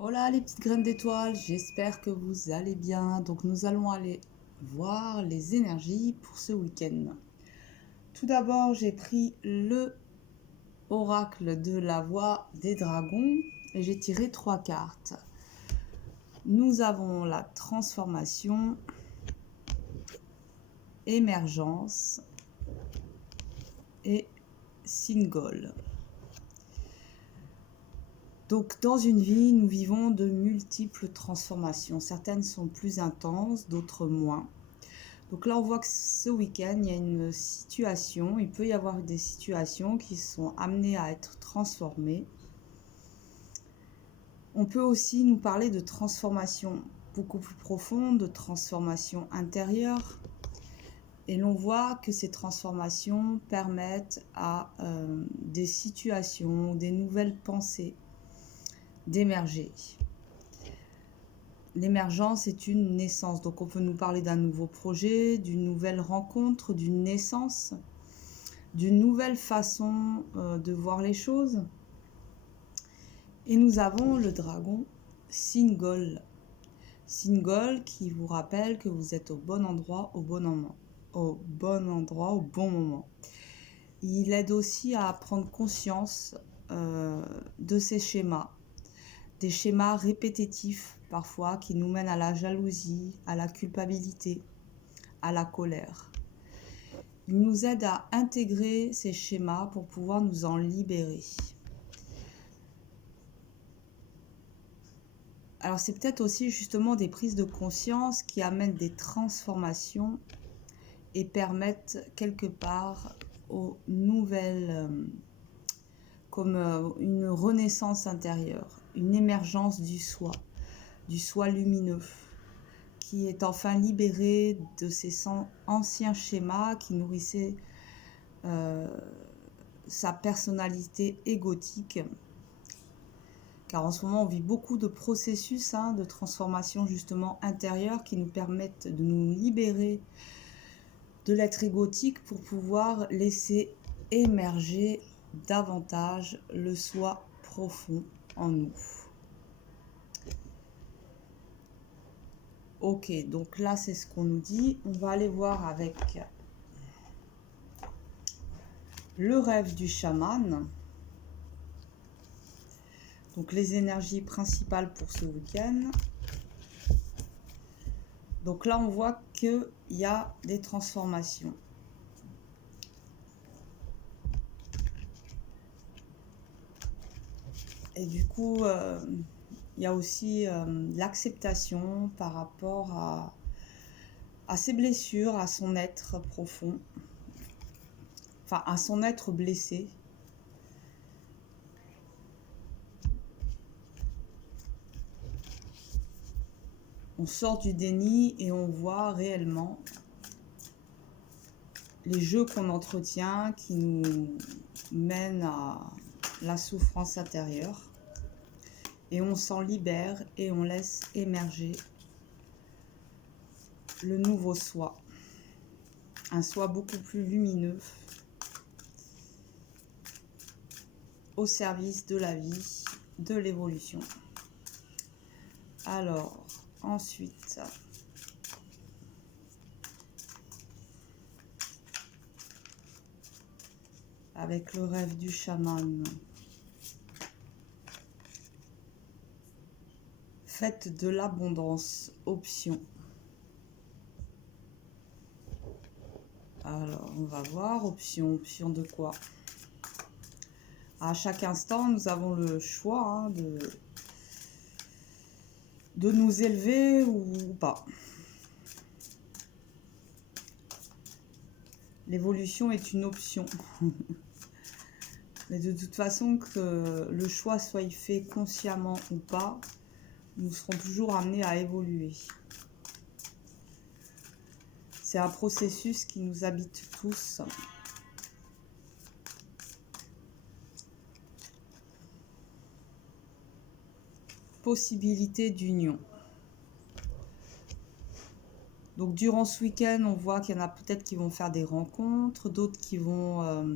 Hola les petites graines d'étoiles, j'espère que vous allez bien. Donc nous allons aller voir les énergies pour ce week-end. Tout d'abord, j'ai pris le oracle de la voix des dragons et j'ai tiré 3 cartes. Nous avons la transformation, émergence et Singol. Donc dans une vie, nous vivons de multiples transformations. Certaines sont plus intenses, d'autres moins. Donc là, on voit que ce week-end, il y a une situation, il peut y avoir des situations qui sont amenées à être transformées. On peut aussi nous parler de transformation beaucoup plus profonde, de transformation intérieure. Et l'on voit que ces transformations permettent à des situations, des nouvelles pensées d'émerger. L'émergence est une naissance, donc on peut nous parler d'un nouveau projet, d'une nouvelle rencontre, d'une naissance, d'une nouvelle façon de voir les choses. Et nous avons le dragon Singol. Singol qui vous rappelle que vous êtes au bon endroit, au bon moment. Au bon endroit, au bon moment. Il aide aussi à prendre conscience de ces schémas. Des schémas répétitifs parfois qui nous mènent à la jalousie, à la culpabilité, à la colère. Il nous aide à intégrer ces schémas pour pouvoir nous en libérer. Alors c'est peut-être aussi justement des prises de conscience qui amènent des transformations et permettent quelque part aux nouvelles, comme une renaissance intérieure, une émergence du soi lumineux, qui est enfin libéré de ces anciens schémas qui nourrissaient sa personnalité égotique. Car en ce moment, on vit beaucoup de processus de transformation justement intérieure qui nous permettent de nous libérer de l'être égotique pour pouvoir laisser émerger davantage le soi profond en nous. Ok, donc là c'est ce qu'on nous dit. On va aller voir avec le rêve du chaman. Donc les énergies principales pour ce week-end. Donc là on voit qu'il y a des transformations. Et du coup, il y a aussi l'acceptation par rapport à ses blessures, à son être profond, enfin à son être blessé. On sort du déni et on voit réellement les jeux qu'on entretient qui nous mènent à la souffrance intérieure. Et on s'en libère et on laisse émerger le nouveau soi. Un soi beaucoup plus lumineux, au service de la vie, de l'évolution. Alors, ensuite, avec le rêve du chaman, faites de l'abondance, option. Alors, on va voir, option de quoi? À chaque instant, nous avons le choix de nous élever ou pas. L'évolution est une option. Mais de toute façon, que le choix soit fait consciemment ou pas, nous serons toujours amenés à évoluer. C'est un processus qui nous habite tous. Possibilité d'union. Donc durant ce week-end, on voit qu'il y en a peut-être qui vont faire des rencontres, d'autres qui vont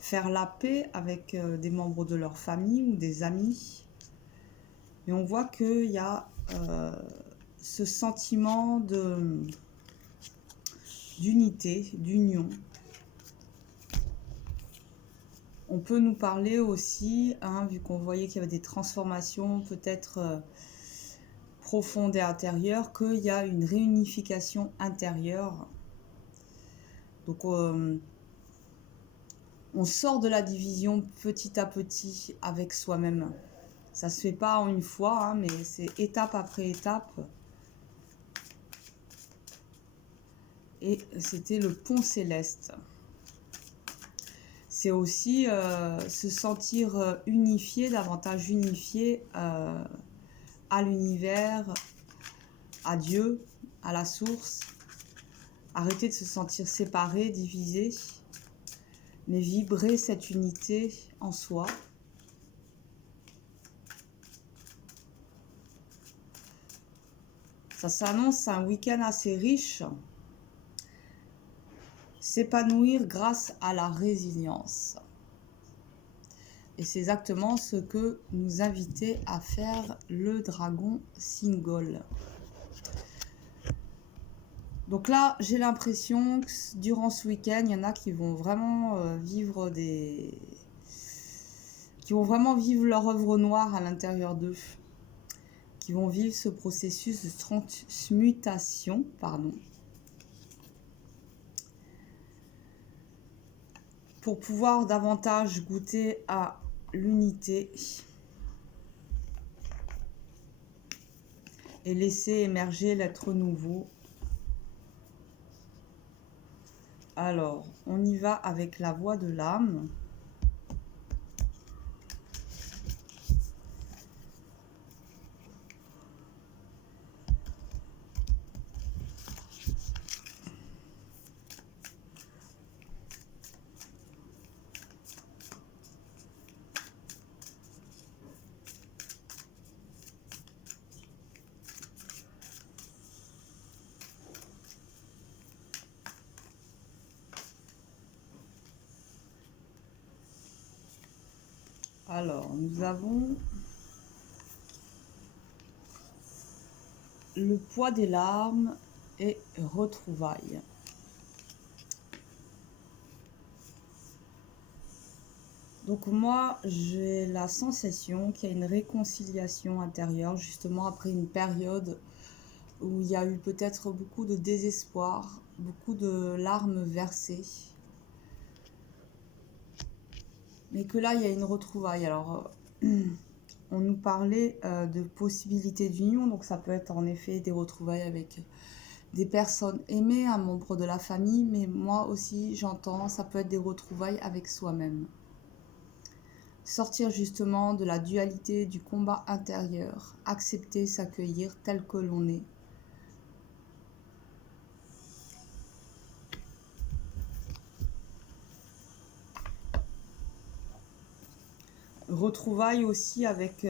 faire la paix avec des membres de leur famille ou des amis. Mais on voit qu'il y a ce sentiment d'unité, d'union. On peut nous parler aussi, hein, vu qu'on voyait qu'il y avait des transformations peut-être profondes et intérieures, qu'il y a une réunification intérieure. Donc on sort de la division petit à petit avec soi-même. Ça se fait pas en une fois, hein, mais c'est étape après étape. Et c'était le pont céleste. C'est aussi se sentir unifié, davantage unifié à l'univers, à Dieu, à la source. Arrêter de se sentir séparé, divisé, mais vibrer cette unité en soi. Ça s'annonce un week-end assez riche. S'épanouir grâce à la résilience. Et c'est exactement ce que nous invitait à faire le dragon Single. Donc là, j'ai l'impression que durant ce week-end, il y en a qui vont vraiment vivre leur œuvre noire à l'intérieur d'eux. Qui vont vivre ce processus de transmutation, pour pouvoir davantage goûter à l'unité et laisser émerger l'être nouveau. Alors, on y va avec la voix de l'âme. Alors, nous avons le poids des larmes et retrouvailles. Donc moi, j'ai la sensation qu'il y a une réconciliation intérieure, justement après une période où il y a eu peut-être beaucoup de désespoir, beaucoup de larmes versées. Mais que là, il y a une retrouvaille. Alors, on nous parlait de possibilités d'union, donc ça peut être en effet des retrouvailles avec des personnes aimées, un membre de la famille, mais moi aussi, j'entends, ça peut être des retrouvailles avec soi-même. Sortir justement de la dualité, du combat intérieur, accepter, s'accueillir tel que l'on est. Retrouvailles aussi avec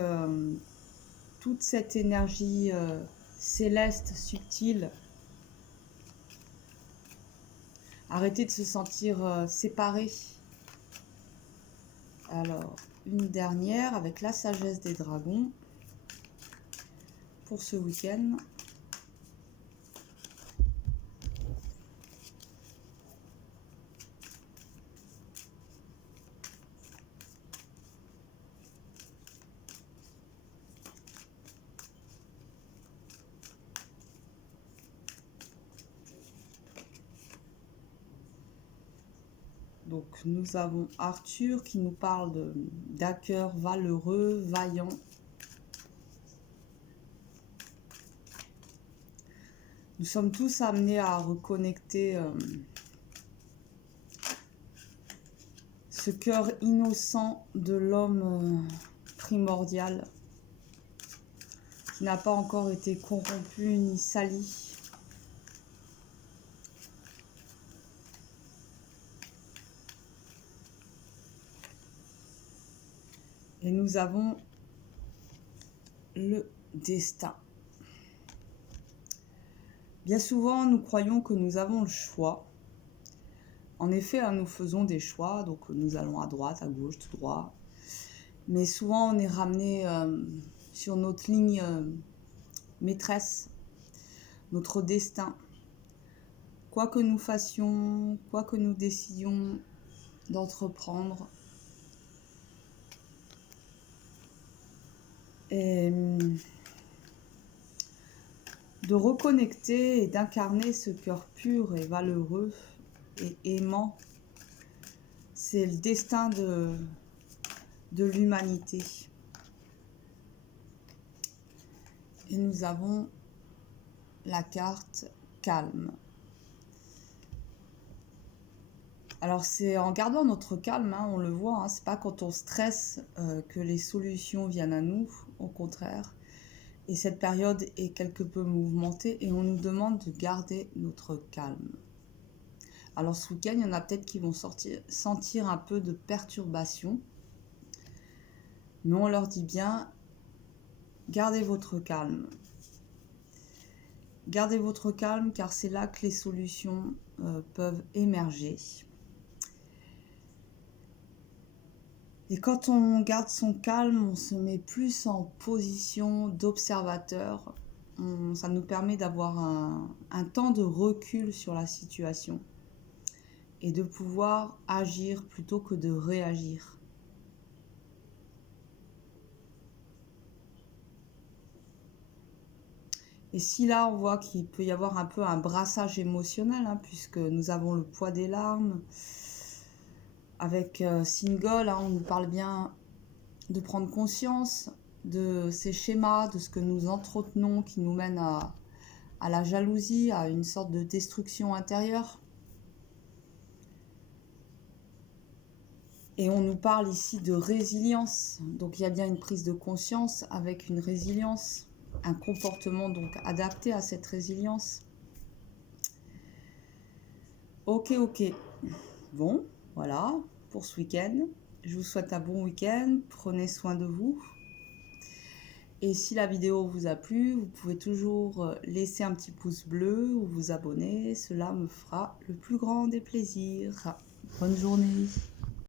toute cette énergie céleste, subtile. Arrêter de se sentir séparé. Alors, une dernière avec la sagesse des dragons pour ce week-end. Donc nous avons Arthur qui nous parle d'hacker valeureux, vaillant. Nous sommes tous amenés à reconnecter ce cœur innocent de l'homme primordial qui n'a pas encore été corrompu ni sali. Et nous avons le destin. Bien souvent, nous croyons que nous avons le choix. En effet, nous faisons des choix, donc nous allons à droite, à gauche, tout droit. Mais souvent, on est ramené sur notre ligne maîtresse, notre destin. Quoi que nous fassions, quoi que nous décidions d'entreprendre. Et de reconnecter et d'incarner ce cœur pur et valeureux et aimant. C'est le destin de l'humanité. Et nous avons la carte calme. Alors c'est en gardant notre calme, hein, on le voit, hein, c'est pas quand on stresse que les solutions viennent à nous, au contraire. Et cette période est quelque peu mouvementée et on nous demande de garder notre calme. Alors ce week-end, il y en a peut-être qui vont sentir un peu de perturbation. Mais on leur dit bien, gardez votre calme. Gardez votre calme car c'est là que les solutions peuvent émerger. Et quand on garde son calme, on se met plus en position d'observateur. Ça nous permet d'avoir un temps de recul sur la situation et de pouvoir agir plutôt que de réagir. Et si là, on voit qu'il peut y avoir un peu un brassage émotionnel, hein, puisque nous avons le poids des larmes, avec Single, hein, on nous parle bien de prendre conscience de ces schémas, de ce que nous entretenons qui nous mènent à la jalousie, à une sorte de destruction intérieure. Et on nous parle ici de résilience. Donc il y a bien une prise de conscience avec une résilience, un comportement donc adapté à cette résilience. Ok. Bon, voilà pour ce week-end. Je vous souhaite un bon week-end. Prenez soin de vous. Et si la vidéo vous a plu, vous pouvez toujours laisser un petit pouce bleu ou vous abonner. Cela me fera le plus grand des plaisirs. Bonne journée.